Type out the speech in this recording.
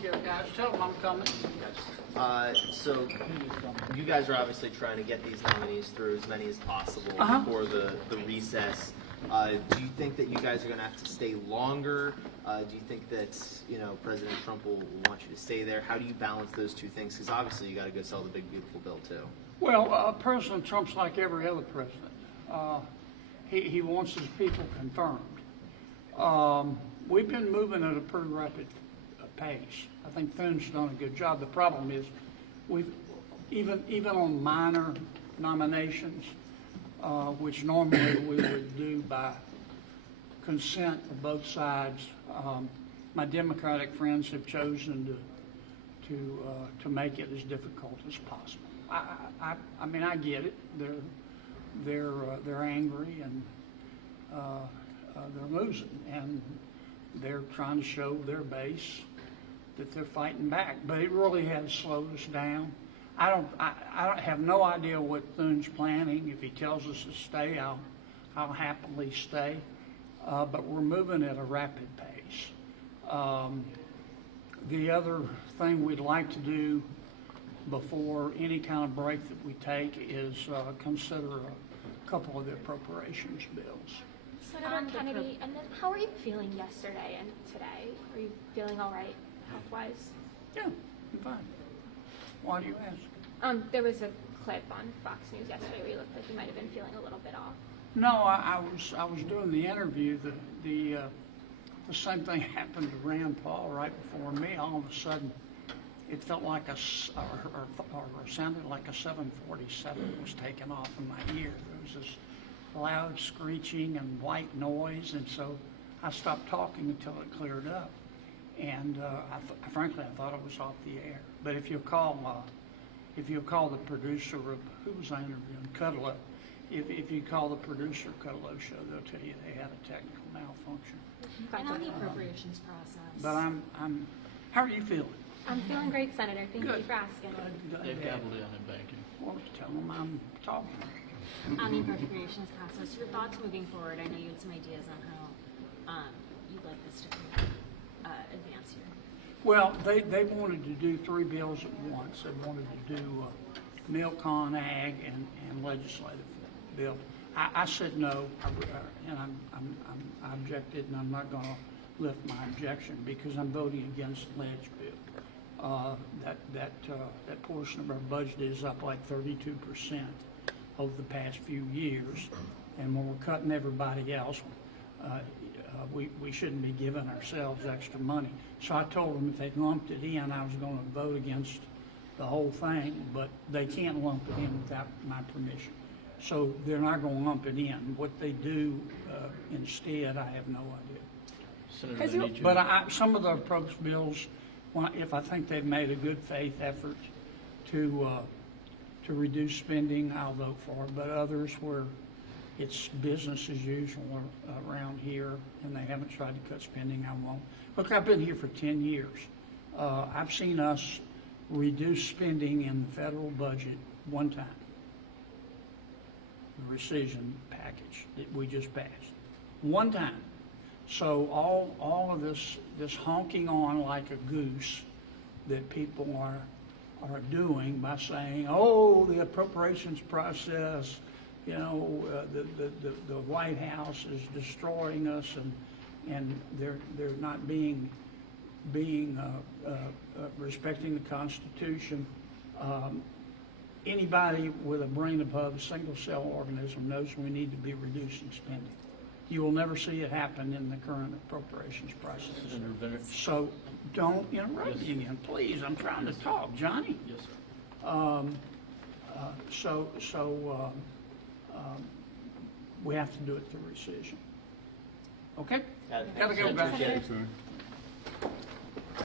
care, guys. Tell them I'm coming. So you guys are obviously trying to get these nominees through as many as possible before the recess. Do you think that you guys are going to have to stay longer? Do you think that President Trump will want you to stay there? How do you balance those two things? Because obviously you got to go sell the big beautiful bill too. Well, President Trump's like every other president. He wants his people confirmed. We've been moving at a pretty rapid pace. I think Thune's done a good job. The problem is, we've even on minor nominations, which normally we would do by consent of both sides, my Democratic friends have chosen to make it as difficult as possible. I mean, I get it. They're angry and they're losing, and they're trying to show their base that they're fighting back. But it really has slowed us down. I don't have no idea what Thune's planning. If he tells us to stay, I'll happily stay. But we're moving at a rapid pace. The other thing we'd like to do before any kind of break that we take is consider a couple of the appropriations bills. Senator Kennedy, and then how are you feeling yesterday and today? Are you feeling all right health-wise? Yeah, I'm fine. Why do you ask? There was a clip on Fox News yesterday where you looked like you might have been feeling a little bit off. No, I was doing the interview. The same thing happened to Rand Paul right before me. All of a sudden, it felt like or sounded like a 747 was taken off in my ear. There was this loud screeching and white noise, and so I stopped talking until it cleared up. And frankly, I thought it was off the air. But if you'll call the producer of who was I interviewing, Cudlow, if you call the producer of Cudlow Show, they'll tell you they had a technical malfunction. And on the appropriations process. But I'm. How are you feeling? I'm feeling great, Senator. Thank Good. you for asking. They've gabbled in banking. Well, tell them I'm talking. On the appropriations process, your thoughts moving forward. I know you had some ideas on how you'd like this to advance here. Well, they wanted to do three bills at once. They wanted to do Milcon, Ag, and legislative bill. I said no, and I objected, and I'm not going to lift my objection because I'm voting against the ledge bill. That portion of our budget is up like 32% over the past few years, and when we're cutting everybody else, we shouldn't be giving ourselves extra money. So I told them if they lumped it in, I was going to vote against the whole thing, but they can't lump it in without my permission. So they're not going to lump it in. What they do instead, I have no idea. Senator, I need you. But some of the approach bills, if I think they've made a good faith effort to reduce spending, I'll vote for it. But others where it's business as usual around here and they haven't tried to cut spending, I won't. Look, I've been here for 10 years. I've seen us reduce spending in the federal budget one time. The rescission package that we just passed. One time. So all of this honking on like a goose that people are doing by saying, oh, the appropriations process, the White House is destroying us, and they're not being respecting the Constitution. Anybody with a brain above a single cell organism knows we need to be reducing spending. You will never see it happen in the current appropriations process. So don't interrupt me again, please. I'm trying to talk, Johnny. Yes, sir. We have to do it through rescission. Okay? Got it. Gotta go, guys. Senator Kennedy.